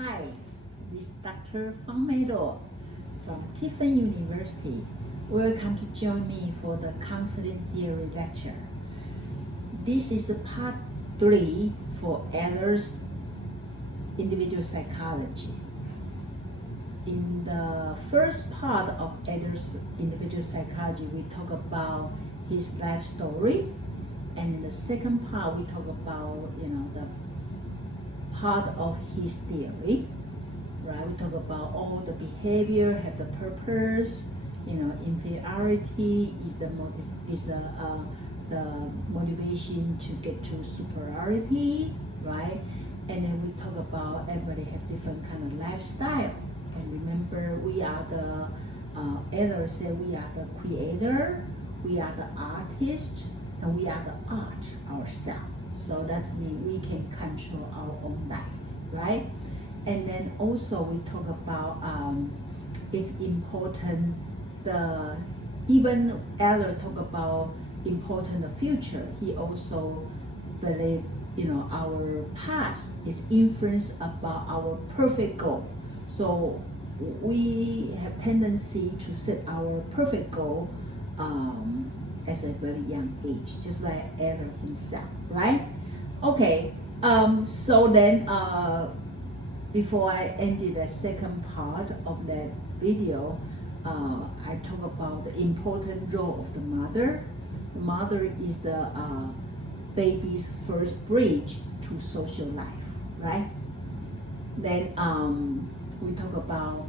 Hi, this is Dr. Fang-Mei Law from Tiffin University. Welcome to join me for the counseling theory lecture. This is part 3 for Adler's individual psychology. In the first part of Adler's individual psychology, we talk about his life story, and in the second part, we talk about the part of his theory, right? We talk about all the behavior have the purpose. Inferiority is the motivation to get to superiority, right? And then we talk about everybody have different kind of lifestyle. And remember, we are the Adler said we are the creator, we are the artist, and we are the art ourselves. So that means we can control our own life, right? And then also we talk about it's important. Even Adler talk about important the future. He also believe our past is influence about our perfect goal. So we have tendency to set our perfect goal as a very young age, just like Adler himself, right? Okay, so then before I ended the second part of that video, I talk about the important role of the mother. The mother is the baby's first bridge to social life, right? Then we talk about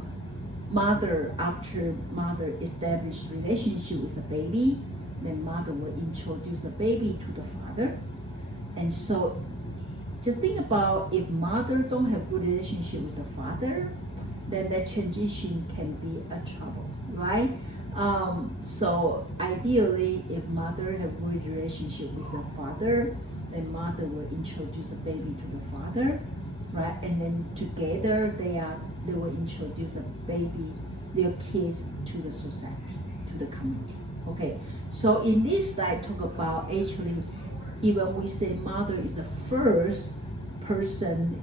mother. After mother established relationship with the baby, then mother will introduce the baby to the father. And so just think about, if mother don't have good relationship with the father, then that transition can be a trouble, right? So ideally, if mother have good relationship with the father, then mother will introduce the baby to the father, right? And then together they will introduce the baby, their kids, to the society, to the community. Okay, so in this slide talk about, actually, even we say mother is the first person,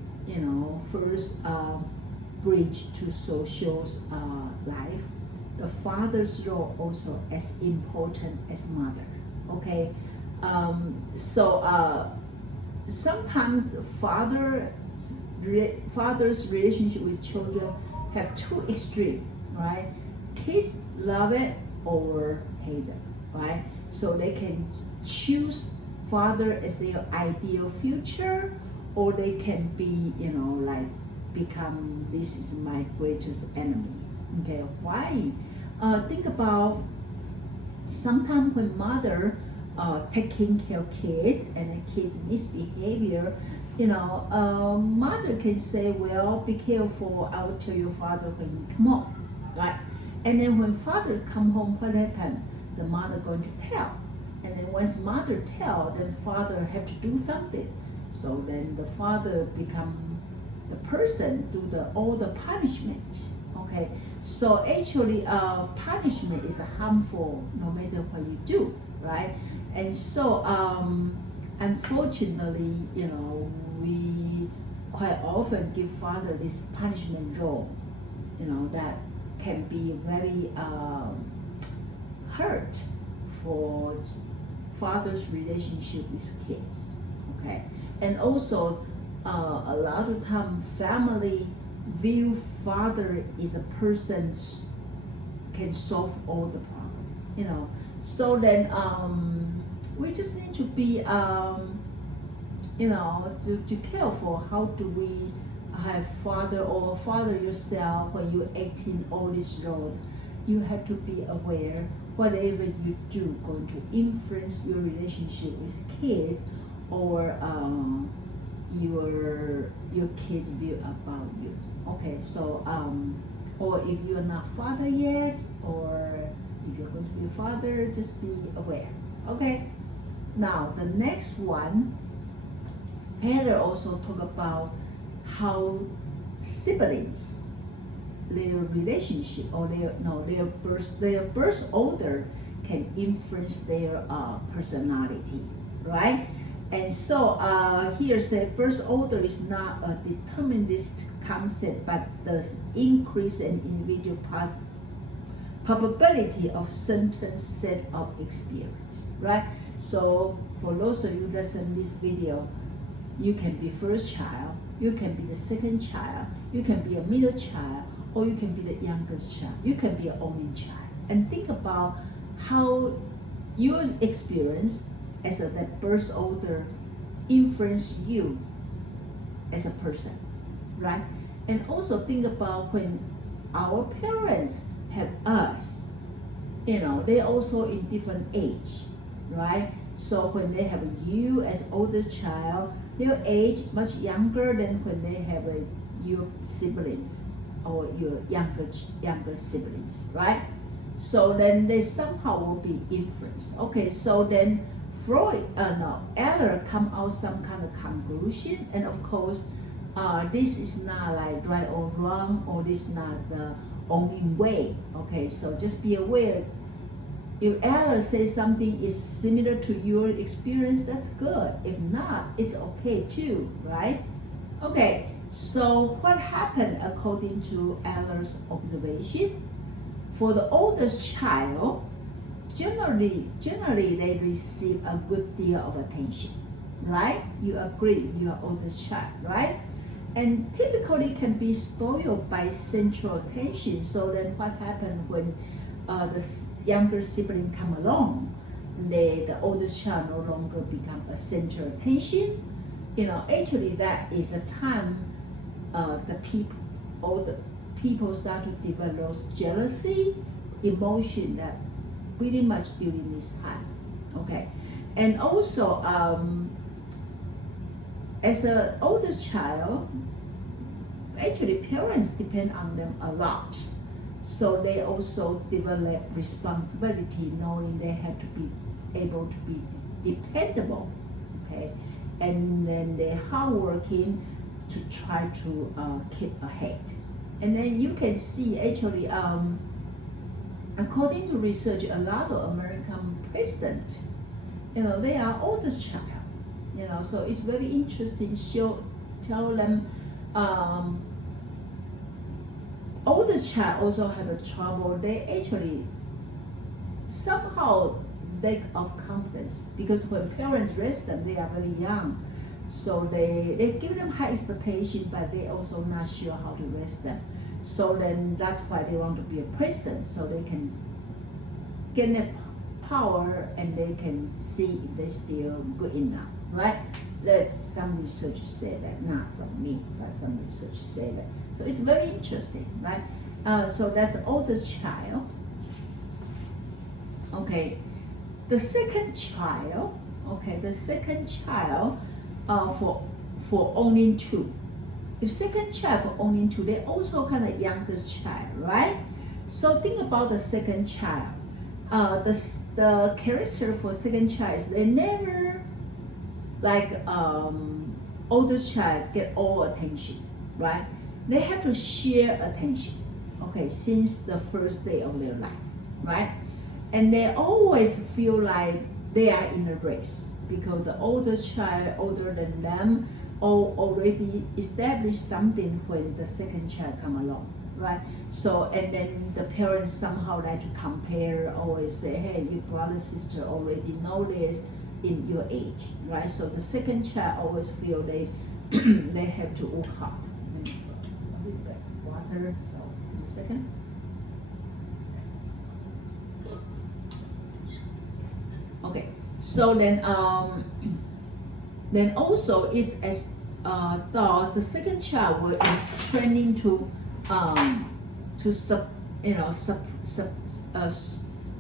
first bridge to social life, the father's role also as important as mother. Okay, so sometimes the father's relationship with children have two extremes, right? Kids love it or hate it, right? So they can choose father as their ideal future, or they can be, become, this is my greatest enemy. Okay, why? Think about sometimes when mother taking care of kids and the kids misbehavior, mother can say, well, be careful, I will tell your father when you come home, right? And then when father come home, what happened? The mother going to tell. And then once mother tell, then father have to do something. So then the father become the person do all the punishment. Okay, so actually punishment is harmful no matter what you do, right? And so unfortunately, we quite often give father this punishment role, that can be very hurt for father's relationship with kids. Okay, and also a lot of time family view father is a person can solve all the problem, so then we just need to be to careful. How do we have father, or father yourself, when you acting all this role? You have to be aware whatever you do going to influence your relationship with kids, or your kids' view about you. Okay, so or if you're not father yet, or if you're going to be a father, just be aware. Okay, now the next one, Adler also talk about how siblings, their relationship, or their birth order can influence their personality, right? And so here said birth order is not a deterministic concept, but the increase in individual probability of certain set of experience, right? So for those of you listening to this video, you can be first child, you can be the second child, you can be a middle child, or you can be the youngest child, you can be an only child. And think about how your experience as a that birth order influence you as a person, right? And also think about when our parents have us, they also in different age, right? So when they have you as oldest child, their age much younger than when they have your siblings or your younger siblings, right? So then they somehow will be influenced. Okay, so then Adler come out some kind of conclusion, and of course, this is not like right or wrong, or this is not the only way. Okay, so just be aware. If Adler says something is similar to your experience, that's good. If not, it's okay too, right? Okay, so what happened according to Adler's observation? For the oldest child, generally they receive a good deal of attention, right? You agree, you are oldest child, right? And typically can be spoiled by central attention. So then what happened when the younger sibling come along? The oldest child no longer become a central attention. Actually that is a time all the people start to develop jealousy, emotion that pretty much during this time. Okay, and also as an older child, actually parents depend on them a lot, so they also develop responsibility, knowing they have to be able to be dependable, okay, and then they're hardworking to try to keep ahead. And then you can see actually according to research, a lot of American presidents, they are oldest child, so it's very interesting. Tell them oldest child also have a trouble. They actually somehow lack of confidence, because when parents raise them, they are very young. So they give them high expectation, but they also not sure how to raise them. So then that's why they want to be a president, so they can gain the power and they can see if they're still good enough, right? That some research say that, not from me, but some research say that. So it's very interesting, right? So that's the oldest child. Okay, the second child. Okay, the second child. For only two. If second child for only two, they also kind of youngest child, right? So think about the second child. The character for second child is they never like oldest child get all attention, right? They have to share attention, okay, since the first day of their life, right? And they always feel like they are in a race, because the oldest child older than them already established something when the second child come along, right? So, and then the parents somehow like to compare, always say, hey, your brother, sister already know this in your age, right? So the second child always feel they they have to work hard. A little bit water, so give me a second. Okay. So then also it's as though the second child will in training to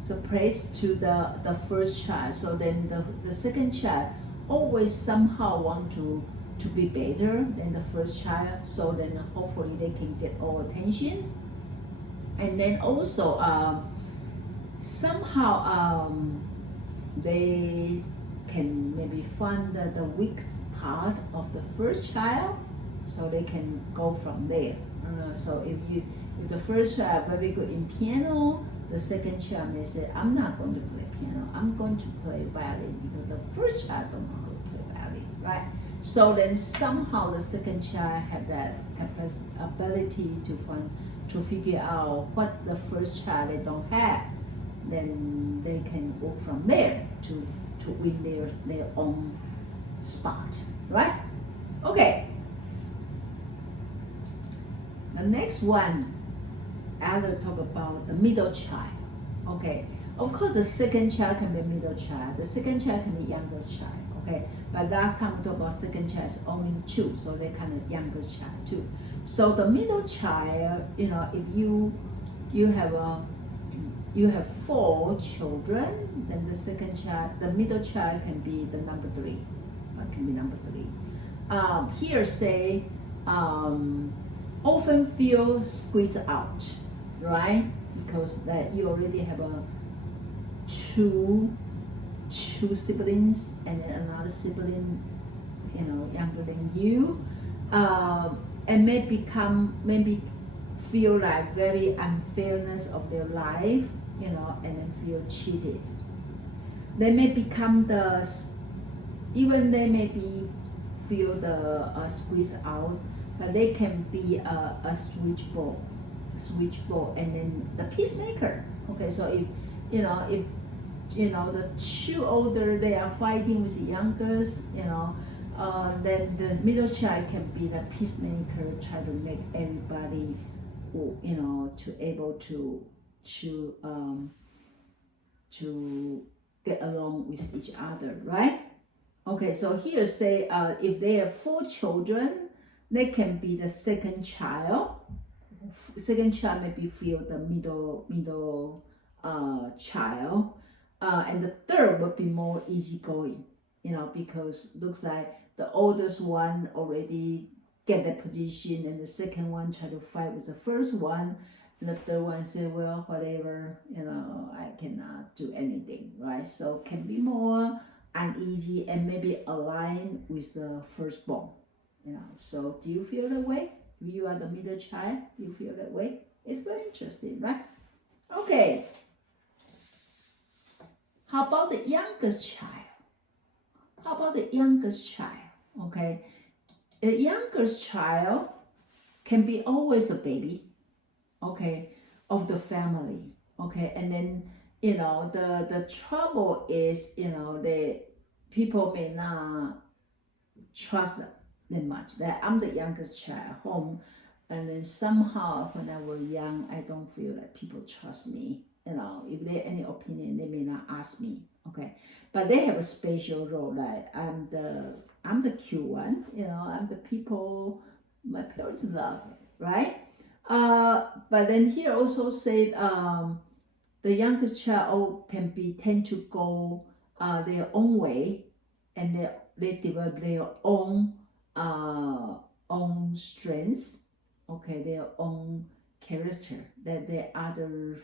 suppress to the first child. So then the second child always somehow want to be better than the first child. So then hopefully they can get all attention. And then also somehow they can maybe find the weak part of the first child, so they can go from there. So if the first child very good in piano, the second child may say, I'm not going to play piano, I'm going to play violin, because the first child don't know how to play violin, right? So then somehow the second child have that ability to figure out what the first child they don't have. Then they can work from there to win their own spot, right? Okay. The next one, Adler talk about the middle child. Okay, of course the second child can be middle child, the second child can be youngest child. Okay, but last time we talked about second child is only 2, so they kind of youngest child too. So the middle child, you know, if you have 4 children, then the second child, the middle child can be the number 3. Can be number 3. Here say often feel squeezed out, right? Because that you already have two siblings and then another sibling, you know, younger than you, and maybe feel like very unfairness of their life, you know, and then feel cheated. They may become they may be feel the squeeze out, but they can be a switchboard, and then the peacemaker. Okay, so if the 2 older they are fighting with the youngest, you know, then the middle child can be the peacemaker, try to make everybody, you know, to able to get along with each other, right? Okay, so here say if they have 4 children, they can be the second child. Second child maybe feel the middle child, and the third would be more easygoing, you know, because looks like the oldest one already get the position, and the second one try to fight with the first one, and the third one say, well, whatever, you know, I cannot do anything, right? So can be more uneasy and maybe align with the firstborn, you know. So do you feel that way? If you are the middle child, do you feel that way? It's very interesting, right? Okay. How about the youngest child? Okay. The youngest child can be always a baby, okay, of the family, okay, and then, you know, the trouble is, you know, the people may not trust them much. That I'm the youngest child at home, and then somehow when I was young, I don't feel like people trust me. You know, if they have any opinion, they may not ask me. Okay, but they have a special role. Like I'm the cute one. You know, I'm the people my parents love, right? But then here also said the youngest child can tend to go their own way, and they develop their own strengths, okay, their own character that the other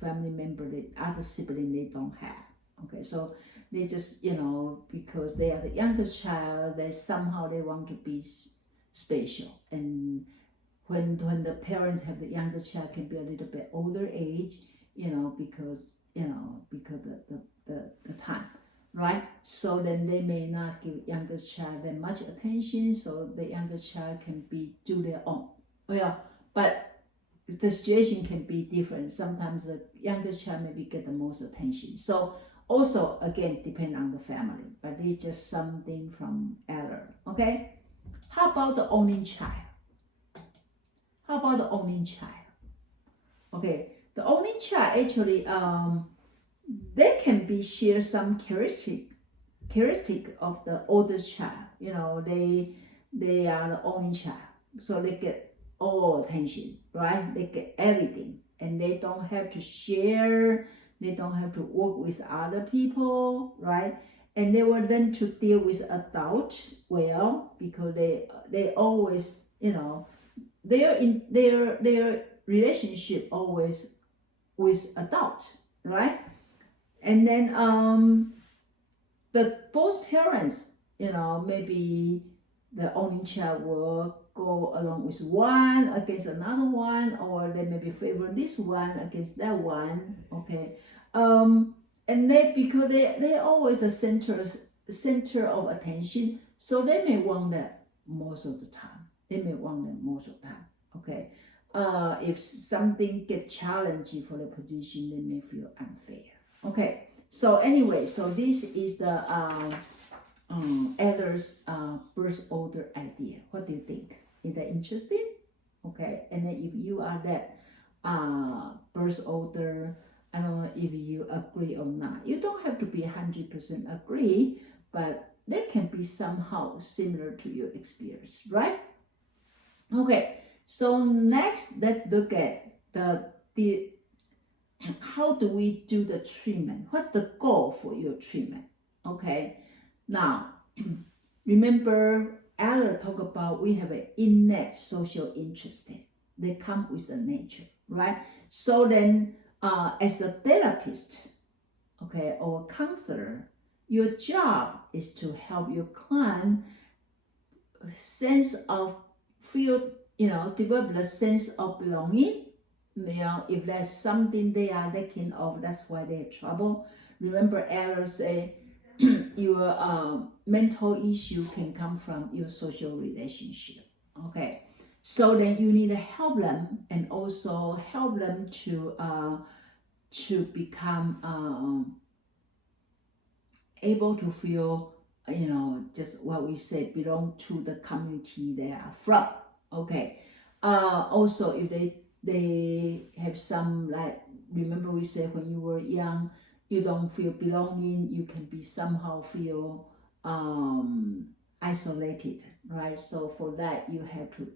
family member, the other sibling, they don't have. Okay, so they just, you know, because they are the youngest child, they somehow they want to be special. And when the parents have the younger child, can be a little bit older age, you know, because the time, right? So then they may not give youngest child that much attention, so the youngest child can do their own. Well, but the situation can be different. Sometimes the youngest child maybe get the most attention. So also again depend on the family, but it's just something from Adler. Okay, how about the only child? Okay, the only child actually they can be share some characteristic of the oldest child. You know, they are the only child, so they get all attention, right? They get everything, and they don't have to share, they don't have to work with other people, right? And they will learn to deal with adults well, because they always, you know, they're in their relationship always with adult, right? And then the both parents, you know, maybe the only child will go along with one against another one, or they maybe favor this one against that one. Okay, and they, because they always the center of attention, So they may want that most of the time. Okay. If something get challenging for the position, they may feel unfair. Okay. So anyway, so this is the Adler's birth order idea. What do you think? Is that interesting? Okay. And then if you are that birth order, I don't know if you agree or not. You don't have to be 100% agree, but they can be somehow similar to your experience, right? Okay, so next let's look at the how do we do the treatment? What's the goal for your treatment? Okay, now remember Adler talked about we have an innate social interest. They come with the nature, right? So then as a therapist, okay, or counselor, your job is to help your client sense of develop the sense of belonging. If there's something they are lacking of, that's why they have trouble. Remember, Adler say your mental issue can come from your social relationship. Okay, so then you need to help them and also help them to become able to feel, just what we say, belong to the community they are from. Okay. Also, if they have some, like, remember we said when you were young, you don't feel belonging, you can be somehow feel isolated, right? So for that,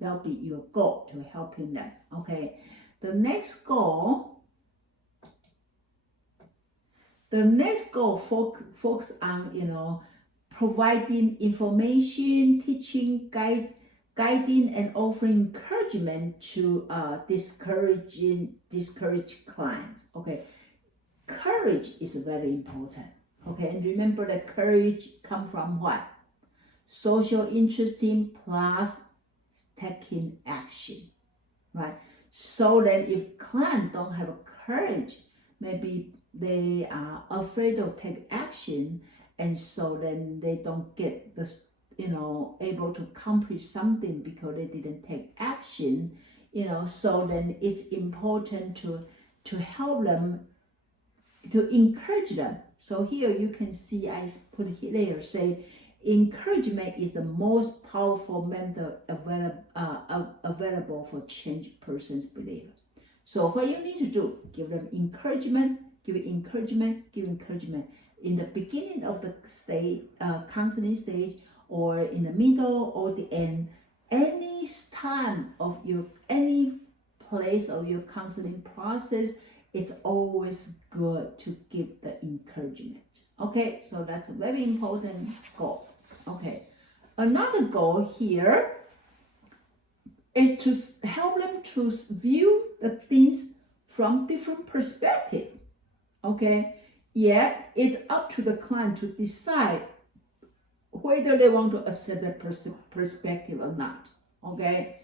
that'll be your goal, to helping them. Okay. The next goal focus on, providing information, teaching, guiding, and offering encouragement to discourage clients. Okay, courage is very important. Okay, and remember that courage come from what? Social interesting plus taking action, right? So then if clients don't have courage, maybe they are afraid to take action, and so then they don't get this, able to accomplish something because they didn't take action. So then it's important to help them, to encourage them. So here you can see I put it there, say encouragement is the most powerful method available for change person's belief. So what you need to do, give them encouragement, give encouragement. In the beginning of the counseling stage, or in the middle or the end, any time of any place of your counseling process, it's always good to give the encouragement. Okay, so that's a very important goal. Okay, another goal here is to help them to view the things from different perspective. Okay, yeah, it's up to the client to decide whether they want to accept that perspective or not. Okay,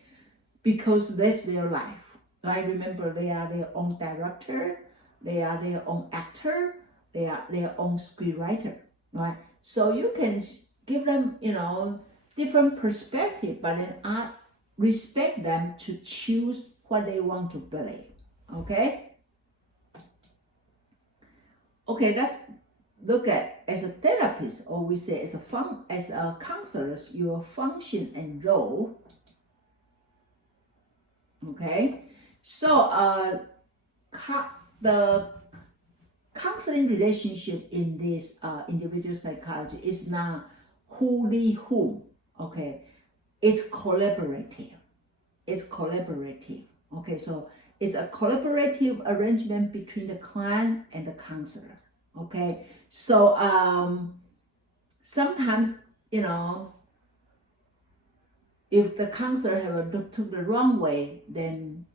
because that's their life. Right? Remember, they are their own director, they are their own actor, they are their own screenwriter. Right? So you can give them, different perspective, but then respect them to choose what they want to believe. Okay. Okay, let's look at, as a therapist, or we say as a counselor, your function and role. Okay, so the counseling relationship in this individual psychology is not who lead whom. Okay, it's collaborative. Okay, so it's a collaborative arrangement between the client and the counselor. Okay, so sometimes, if the counselor took the wrong way, then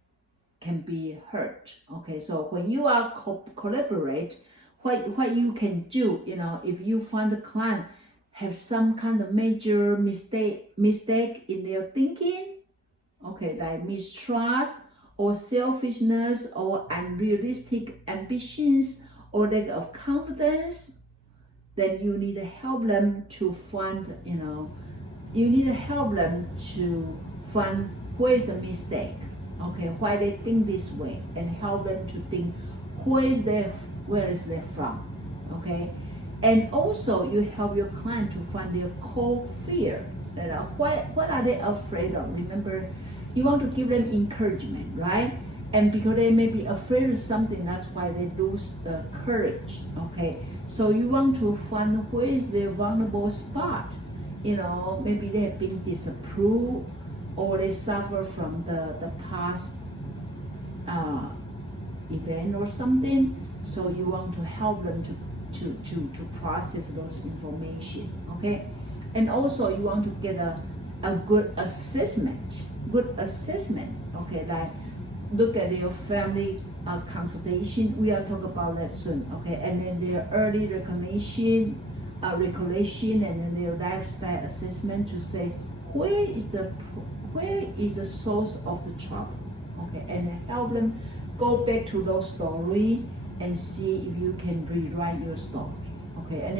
can be hurt. Okay, so when you are collaborate, what you can do, if you find the client have some kind of major mistake in their thinking, okay, like mistrust or selfishness or unrealistic ambitions or lack of confidence, then you need to help them to find, you need to help them to find where is the mistake, okay, why they think this way, and help them to think where is they from, okay. And also you help your client to find their core fear, that what are they afraid of. Remember, you want to give them encouragement, right? And because they may be afraid of something, that's why they lose the courage, okay. So you want to find where is their vulnerable spot. Maybe they have been disapproved, or they suffer from the past event or something. So you want to help them to process those information, okay. And also you want to get a good assessment, okay, like look at your family consultation. We are talking about that soon, okay. And then their early recollection, and then their lifestyle assessment to say where is the source of the trouble, okay. And then help them go back to those story and see if you can rewrite your story, okay. And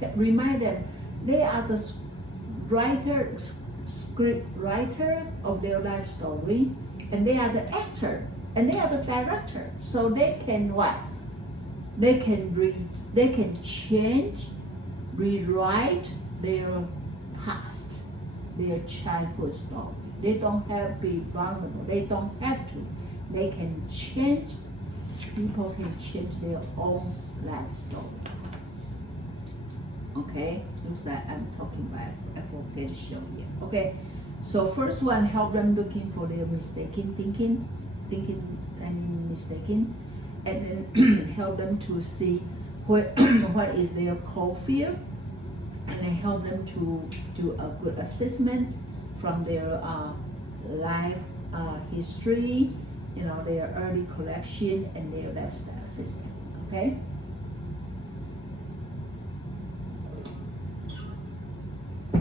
then remind them they are the script writer of their life story, and they are the actor, and they are the director. So they can what? They can change, rewrite their past, their childhood story. They don't have to be vulnerable. They don't have to. They can change. People can change their own life story. Okay, looks like I'm talking about. I forget to show here. Okay, so first one, help them looking for their mistaken thinking and mistaken, and then help them to see what is their core fear, and then help them to do a good assessment from their life history, their early collection, and their lifestyle assessment. Okay.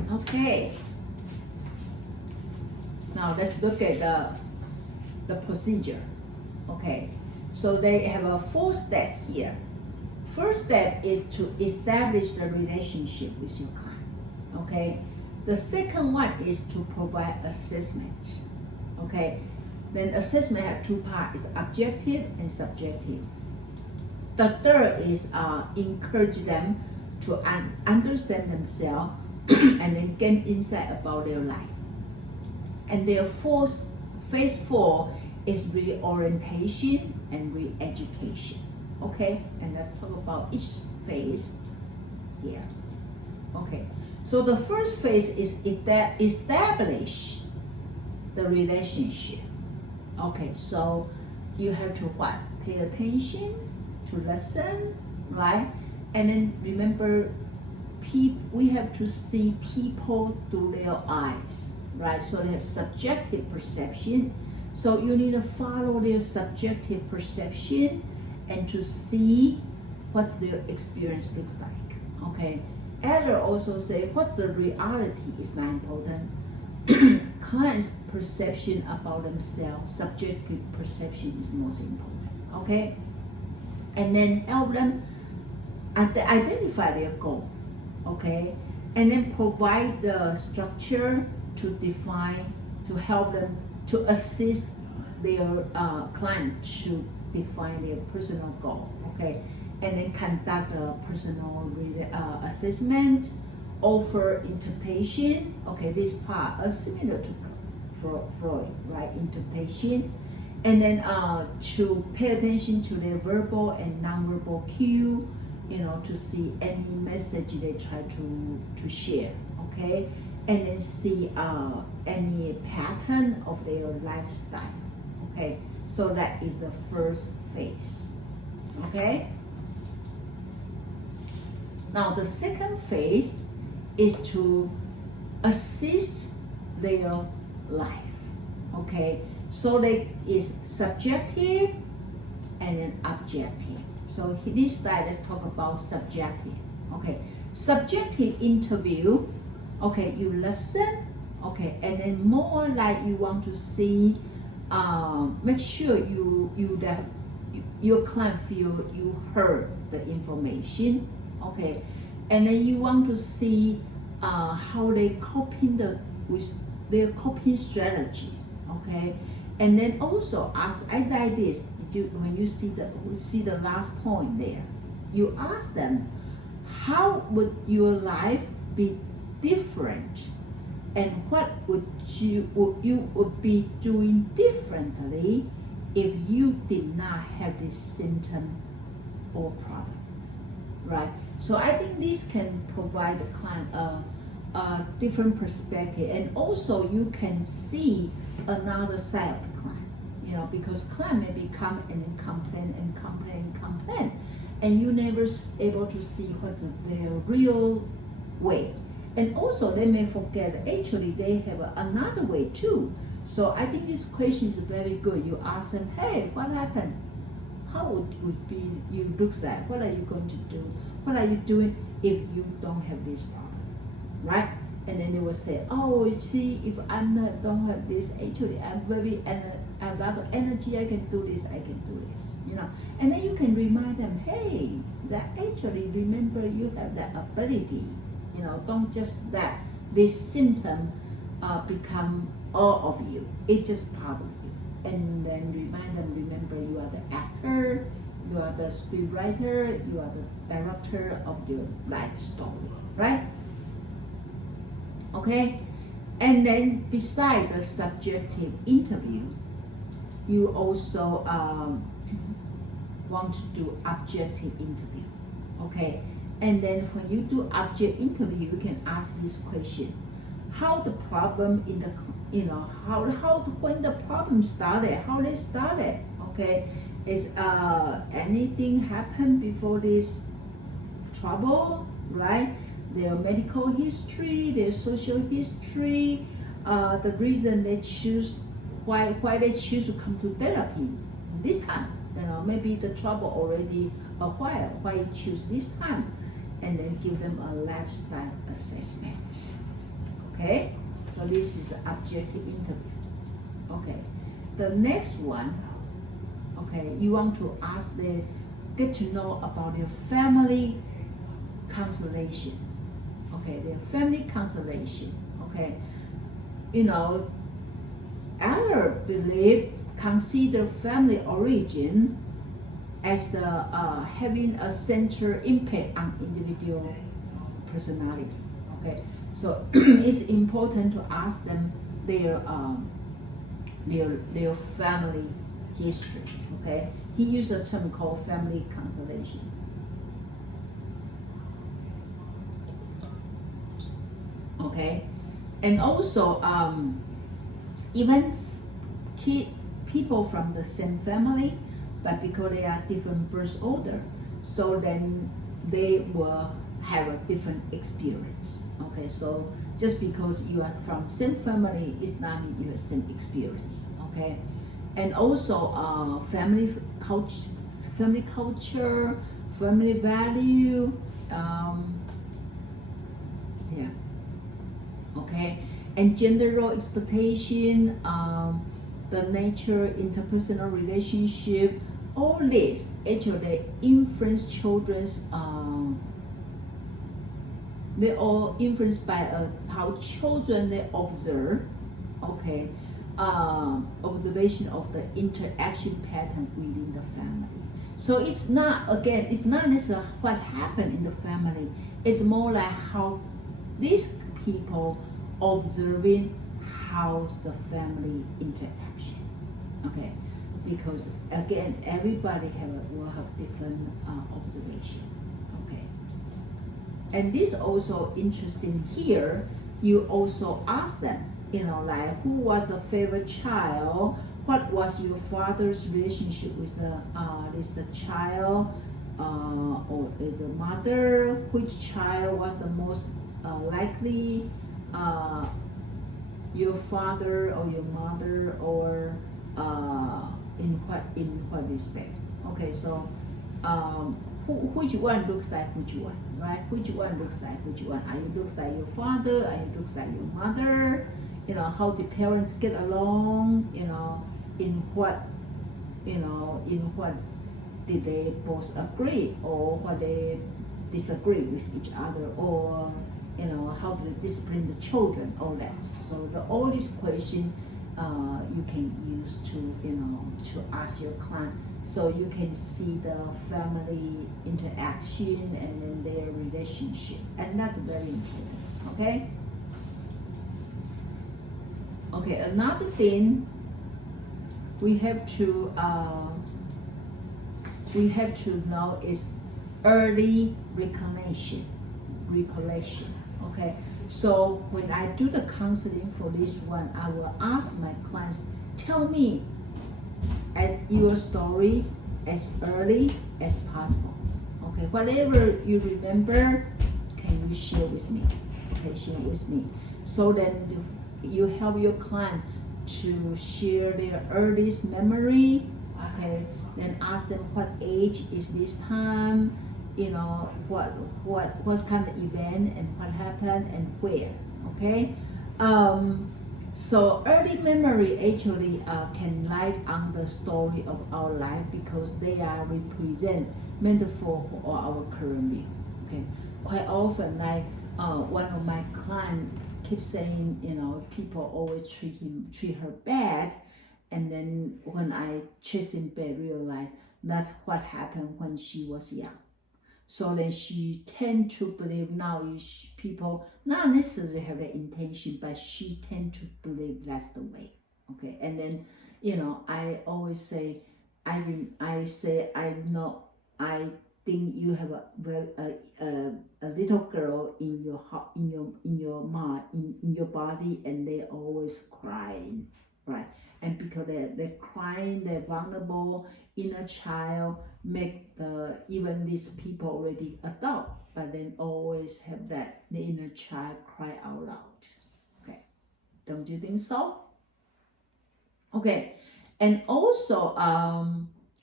Okay. Now let's look at the procedure. Okay. So they have a 4 step here. First step is to establish the relationship with your client. Okay. The second one is to provide assessment. Okay. Then assessment have 2 parts: is objective and subjective. The third is encourage them to understand themselves and then gain insight about their life. And their phase 4 is reorientation and re-education. Okay, and let's talk about each phase here. Okay, so the first phase is establish the relationship. Okay, so you have to what? Pay attention, to listen, right? And then remember, we have to see people through their eyes, right? So they have subjective perception. So you need to follow their subjective perception and to see what their experience looks like. Okay. Adler also say what's the reality is not important. Client's perception about themselves, subjective perception is most important. Okay. And then help them identify their goal. Okay, and then provide the structure to define, to help them to assist their client to define their personal goal. Okay, and then conduct a personal assessment, offer interpretation. Okay, this part is similar to Freud, right? Interpretation, and then to pay attention to their verbal and nonverbal cue. To see any message they try to share, okay? And then see any pattern of their lifestyle, okay? So that is the first phase, okay? Now the second phase is to assist their life, okay? So that is subjective and then objective. So this slide, let's talk about subjective. Okay, subjective interview. Okay, you listen. Okay, and then more like you want to see. Make sure your client feel you heard the information. Okay, and then you want to see how they coping with their coping strategy, okay? And then also ask, I like this. Did you, when you see the last point there, you ask them, how would your life be different, and what would you be doing differently if you did not have this symptom or problem, right? So I think this can provide the client a different perspective, and also you can see another side of the client, you know, because client maybe come and then complain and complain and complain, and you never able to see what their real way. And also they may forget actually they have another way too. So I think this question is very good. You ask them, hey, what happened? How would be you looks like? What are you going to do? What are you doing if you don't have this problem, right? And then they will say, oh, you see, if don't have this, actually I'm very I have a lot of energy. I can do this. I can do this. You know, and then you can remind them, hey, that actually remember you have that ability. You know, don't just let this symptom become all of you. It's just part of you. And then remind them, remember you are the actor, you are the scriptwriter, you are the director of your life story, right? Okay? And then beside the subjective interview, you also want to do objective interview, okay? And then when you do object interview, you can ask this question: how the problem in the, you know, how when the problem started, how they started, okay? Is anything happened before this trouble, right? Their medical history, their social history, the reason they choose, why they choose to come to therapy this time. You know, maybe the trouble already a while, why you choose this time, and then give them a lifestyle assessment. Okay, so this is an objective interview. Okay, the next one, okay, you want to ask them, get to know about their family constellation. Okay, their family constellation. Okay, you know, Adler consider family origin as the having a central impact on individual personality. Okay, so it's important to ask them their family history. Okay, he used a term called family constellation. Okay, and also even people from the same family, but because they are different birth order, so then they will have a different experience. Okay, so just because you are from same family, it's not mean you have same experience. Okay, and also family culture, family value, yeah. Okay, and gender role expectation, the nature, interpersonal relationship, all this actually influence children's. They all influenced by how children they observe. Okay, observation of the interaction pattern within the family. So it's not necessarily what happened in the family. It's more like how these people observing how's the family interaction. Okay, because again, everybody will have different observation. Okay, and this also interesting here. You also ask them, you know, like who was the favorite child? What was your father's relationship with the child or the mother? Which child was the most likely your father or your mother, or in what respect? Okay, so which one looks like which one, right? Which one looks like which one? Are you looks like your father? Are you looks like your mother? You know, how the parents get along? You know, in what did they both agree, or what they disagree with each other, or how to discipline the children, all that. So all these questions you can use to ask your client, so you can see the family interaction and then their relationship, and that's very important. Okay. Okay, another thing we have to know is early recollection. Okay, so when I do the counseling for this one, I will ask my clients, tell me your story as early as possible. Okay, whatever you remember, can you share with me? Okay, share with me. So then you help your client to share their earliest memory. Okay, then ask them what age is this time, what kind of event and what happened and where. Okay, so early memory actually can light on the story of our life, because they are represent metaphor for our current view. Okay, quite often, like one of my clients keeps saying, people always treat her bad, and then when I chase in bed, realize that's what happened when she was young. So then she tend to believe now people not necessarily have the intention, but she tend to believe that's the way. Okay, and then I always say, I know, I think you have a little girl in your mind, in your body, and they always crying, right? And because they're crying, they're vulnerable, inner child make even these people already adult, but then always have that the inner child cry out loud. Okay, don't you think so? Okay, and also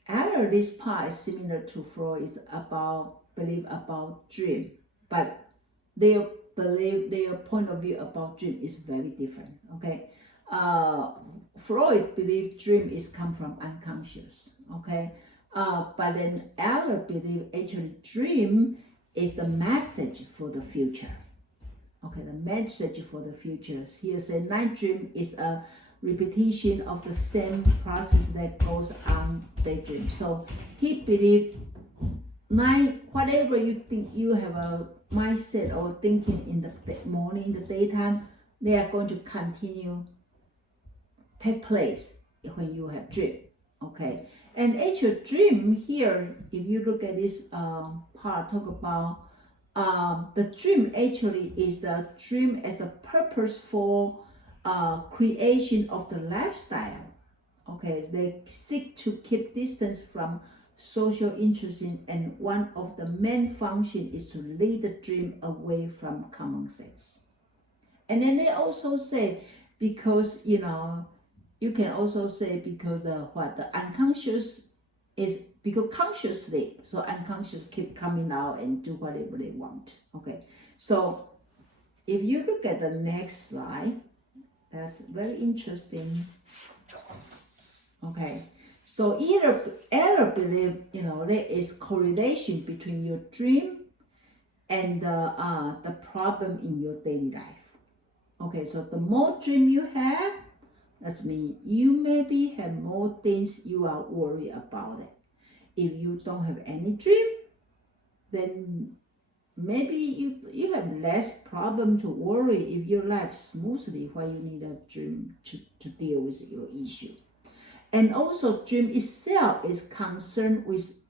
Adler, this part is similar to Freud, is about belief about dream, but their point of view about dream is very different. Okay, Freud believed dream is come from unconscious. Okay, but then Adler believe actually dream is the message for the future. Okay, the message for the future. Here said night dream is a repetition of the same process that goes on daydream. So he believed night, whatever you think you have a mindset or thinking in the morning, in the daytime, they are going to continue take place when you have dream. Okay, and actual dream here, if you look at this part, talk about the dream actually is the dream as a purposeful creation of the lifestyle. Okay, they seek to keep distance from social interest and one of the main function is to lead the dream away from common sense. And then they also say, because you can also say because the unconscious is because conscious sleep, so unconscious keep coming out and do whatever they want. Okay, so if you look at the next slide, that's very interesting. Okay, so Adler believe there is correlation between your dream and the problem in your daily life. Okay, so the more dream you have, that means you maybe have more things you are worried about it. If you don't have any dream, then maybe you have less problem to worry if your life smoothly, why you need a dream to deal with your issue. And also dream itself is concerned with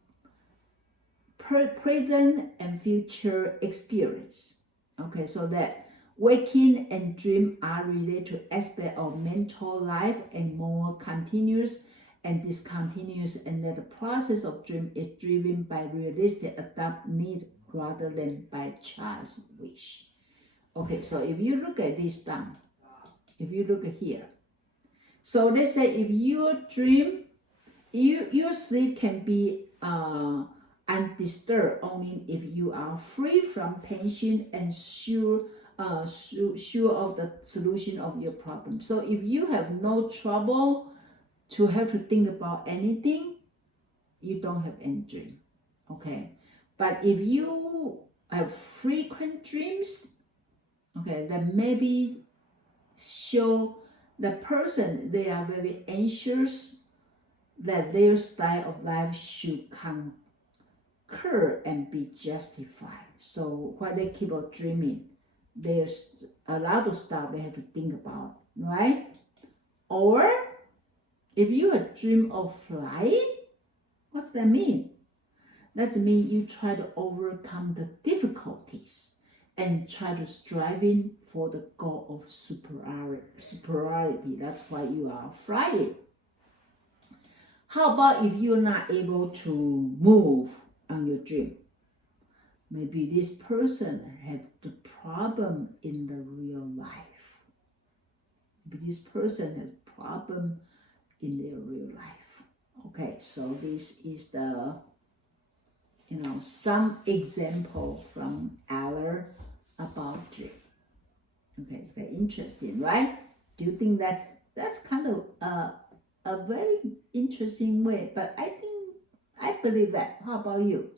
present and future experience. Okay, so that waking and dream are related to aspect of mental life and more continuous and discontinuous, and that the process of dream is driven by realistic adapt need rather than by child's wish. Okay, so if you look at this down, if you look at here, so let's say if your dream, your sleep can be undisturbed only if you are free from tension and sure of the solution of your problem. So if you have no trouble to have to think about anything, you don't have any dream. Okay, but if you have frequent dreams, Okay, that maybe show the person they are very anxious that their style of life should concur and be justified. So while they keep on dreaming, there's a lot of stuff they have to think about, right? Or if you dream of flying, what's that mean? That means you try to overcome the difficulties and try to striving for the goal of superiority. That's why you are flying. How about if you're not able to move on your dream? Maybe this person had the problem in the real life. Maybe this person has problem in their real life. Okay, so this is the some example from Adler about dream. Okay, it's very interesting, right? Do you think that's kind of a very interesting way? But I believe that. How about you?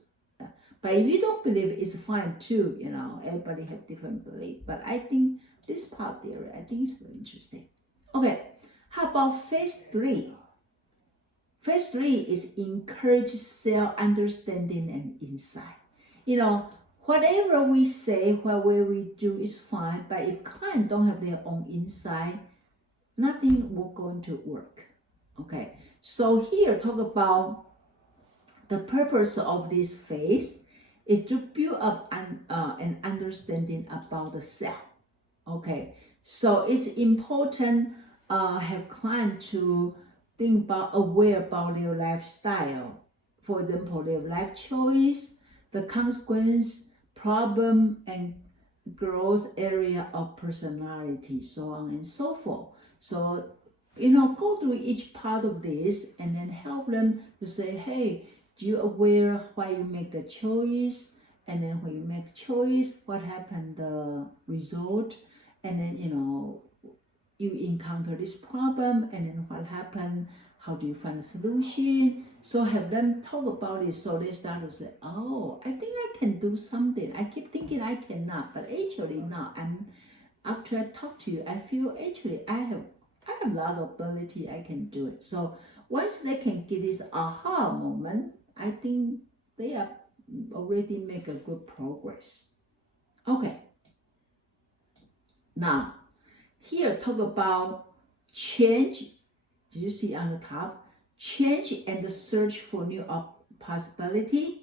But if you don't believe it, it's fine too. Everybody have different belief. But I think this part theory, I think is very interesting. Okay, how about phase 3? Phase 3 is encourage self-understanding and insight. Whatever we say, whatever we do is fine, but if clients don't have their own insight, nothing will going to work. Okay, so here talk about the purpose of this phase is to build up an understanding about the self. Okay, so it's important have clients to think about, aware about their lifestyle. For example, their life choice, the consequence, problem, and growth area of personality, so on and so forth. So, go through each part of this and then help them to say, hey, do you aware why you make the choice? And then when you make choice, what happened, the result? And then, you encounter this problem, and then what happened? How do you find a solution? So have them talk about it, so they start to say, oh, I think I can do something. I keep thinking I cannot, but actually now after I talk to you, I feel actually I have a lot of ability, I can do it. So once they can get this aha moment, I think they are already make a good progress. Okay. Now, here talk about change. Do you see on the top? Change and the search for new possibility.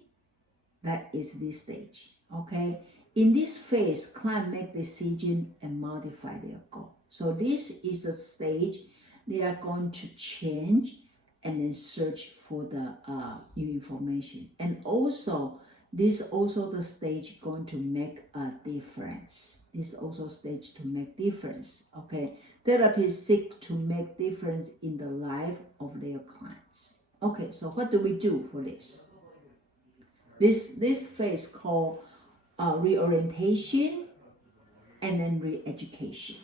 That is this stage. Okay. In this phase, client make decision and modify their goal. So this is the stage they are going to change and then search for the new information. And also, this also the stage going to make a difference. This also stage to make difference. Okay, therapists seek to make difference in the life of their clients. Okay, so what do we do for this? This phase called reorientation and then re-education.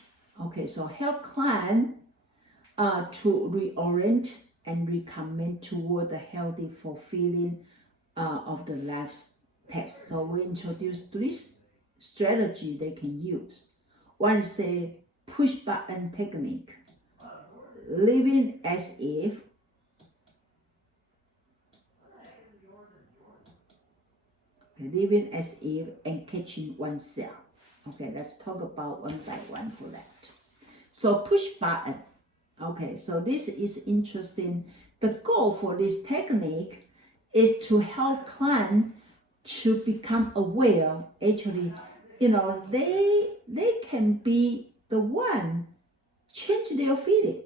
Okay, so help client to reorient and recommit toward the healthy fulfilling of the life test. So we introduce 3 strategies they can use. One is a push button technique, living as if, and catching oneself. Okay, let's talk about one by one for that. So push button. Okay, so this is interesting. The goal for this technique is to help client to become aware. Actually, they can be the one change their feeling.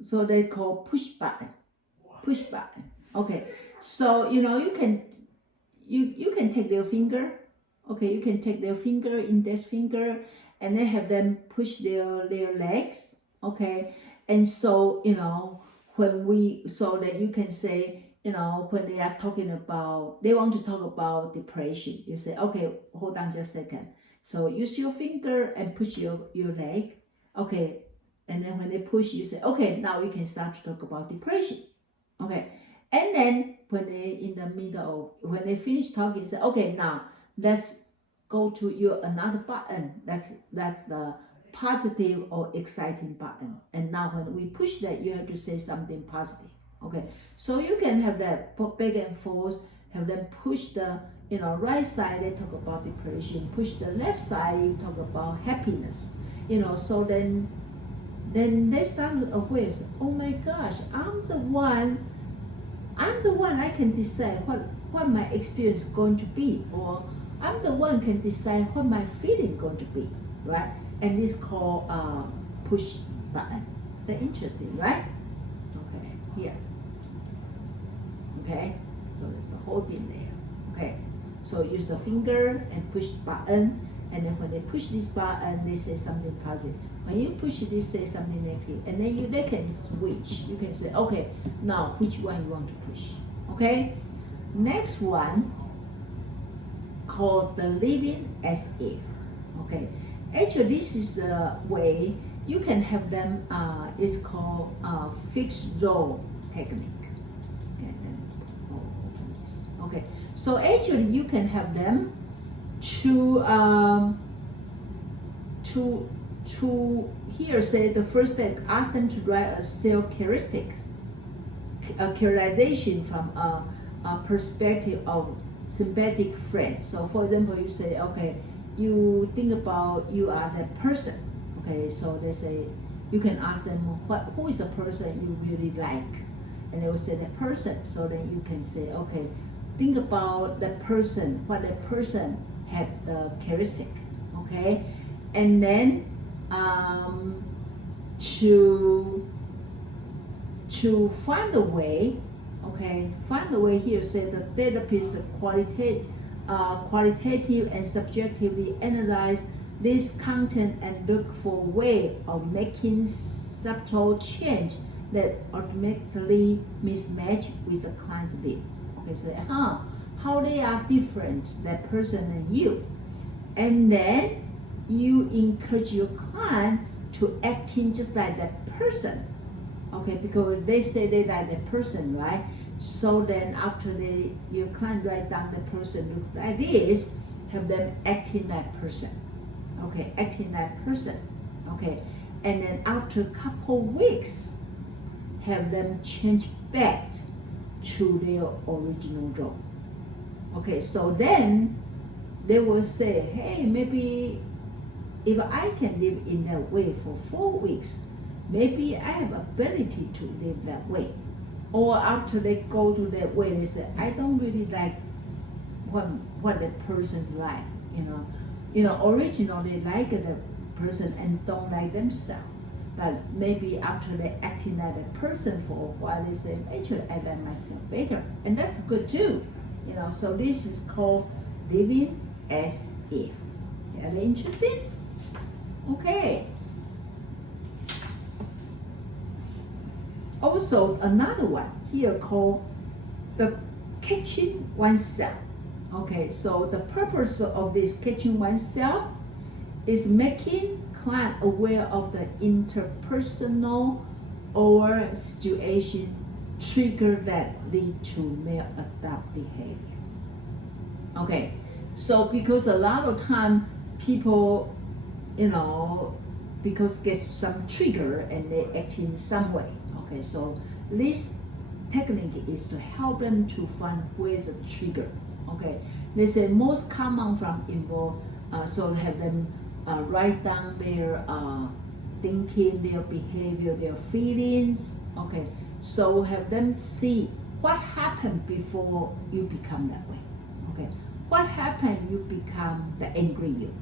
So they call push button. Push button. Okay, so you can take their finger. Okay, you can take their finger, index finger, and then have them push their legs. Okay, and so so that you can say, when they are talking about, they want to talk about depression, you say, okay, hold on just a second. So use your finger and push your leg. Okay, and then when they push, you say, okay, now we can start to talk about depression. Okay, and then when they in the middle of, when they finish talking, say, okay, now let's go to your another button. That's the positive or exciting button. And now when we push that, you have to say something positive. Okay, so you can have that back and forth, have them push the right side, they talk about depression, push the left side, you talk about happiness. So then they start aware, oh my gosh, I'm the one I can decide what my experience is going to be, or I'm the one can decide what my feeling going to be, right? And it's called push button. They're interesting, right? Okay, here. Okay, so that's the whole thing there. Okay, so use the finger and push button, and then when they push this button, they say something positive. When you push this, say something negative, and then they can switch. You can say, okay, now which one you want to push. Okay, next one called the living as if. Okay, actually this is a way you can have them. It's called fixed role technique. Okay, then open this. Okay, so actually you can have them to here say the first step, ask them to write a self-characteristics, a characterization from a perspective of sympathetic friend. So for example, you say, okay, you think about you are that person. Okay, so they say you can ask them who is the person you really like, and they will say that person. So then you can say, okay, think about the person, what the person have the characteristic. Okay, and then to find a way. Okay, find the way here. Say the therapist qualitative and subjectively analyze this content and look for a way of making subtle change that automatically mismatch with the client's view. Okay, so how they are different, that person and you, and then you encourage your client to acting just like that person. Okay, because they say they like that person, right? So then after your client write down the person looks like this, have them acting that person. Okay, acting that person. Okay, and then after a couple weeks, have them change back to their original role. Okay, so then they will say, hey, maybe if I can live in that way for 4 weeks, maybe I have ability to live that way. Or after they go to that way, they say, I don't really like what the person's like. Originally like the person and don't like themselves. But maybe after they acting like a person for a while, they say, actually I like myself better. And that's good too. So this is called living as if. Are they interesting? Okay. Also another one here called the catching oneself. Okay, so the purpose of this catching oneself is making client aware of the interpersonal or situation trigger that lead to maladaptive behavior. Okay, so because a lot of time people, because get some trigger and they act in some way. Okay, so this technique is to help them to find where's the trigger. Okay, they say most common from involve, so have them write down their thinking, their behavior, their feelings. Okay, so have them see what happened before you become that way. Okay, what happened you become the angry you.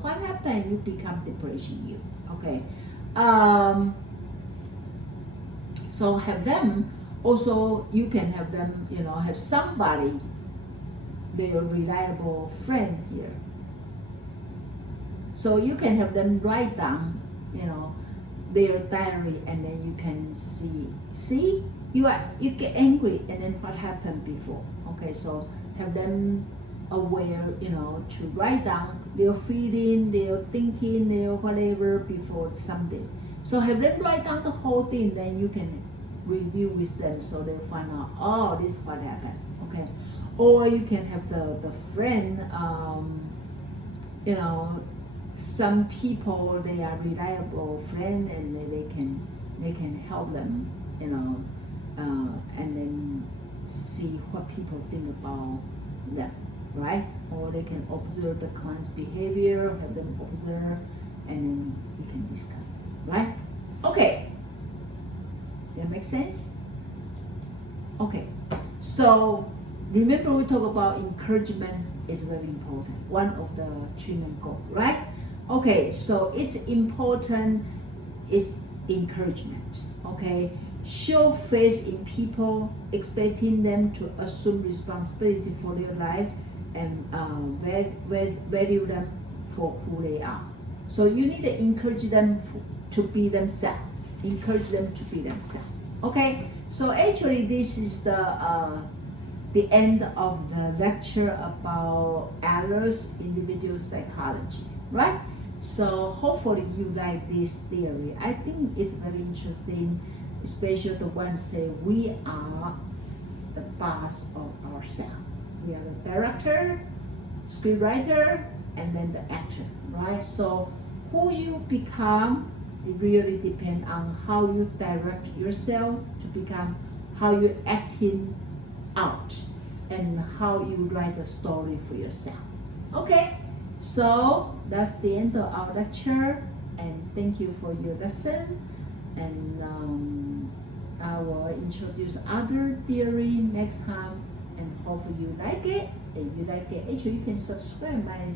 What happened you become depression you. Okay, so have them also, you can have them, have somebody, their reliable friend here. So you can have them write down, their diary, and then you can see you get angry, and then what happened before. Okay, so have them aware, to write down their feeling, their thinking, their whatever before something. So have them write down the whole thing, then you can review with them so they find out, oh, this is what happened. Okay. or you can have the friend, you know, some people, they are reliable friend, and they can help them, you know, and then see what people think about them, right? Or they can observe the client's behavior, have them observe, and then we can discuss, right? Okay, that makes sense? Okay, so remember we talk about encouragement is very important, one of the treatment goals, right? Okay, so it's important is encouragement, okay? Show faith in people, expecting them to assume responsibility for their life, and value them for who they are. So you need to encourage them to be themselves. Encourage them to be themselves. Okay. So actually, this is the end of the lecture about Adler's individual psychology, right? So hopefully you like this theory. I think it's very interesting, especially the one say we are the boss of ourselves. We are the director, scriptwriter, and then the actor, right? So who you become, it really depends on how you direct yourself to become, how you acting out, and how you write a story for yourself. Okay, so that's the end of our lecture, and thank you for your lesson. And I will introduce other theory next time, and hopefully you like it. If you like it, actually you can subscribe my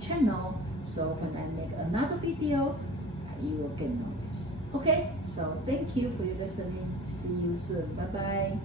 channel, so when I make another video, you will get notice. Okay, so thank you for your listening. See you soon. Bye bye.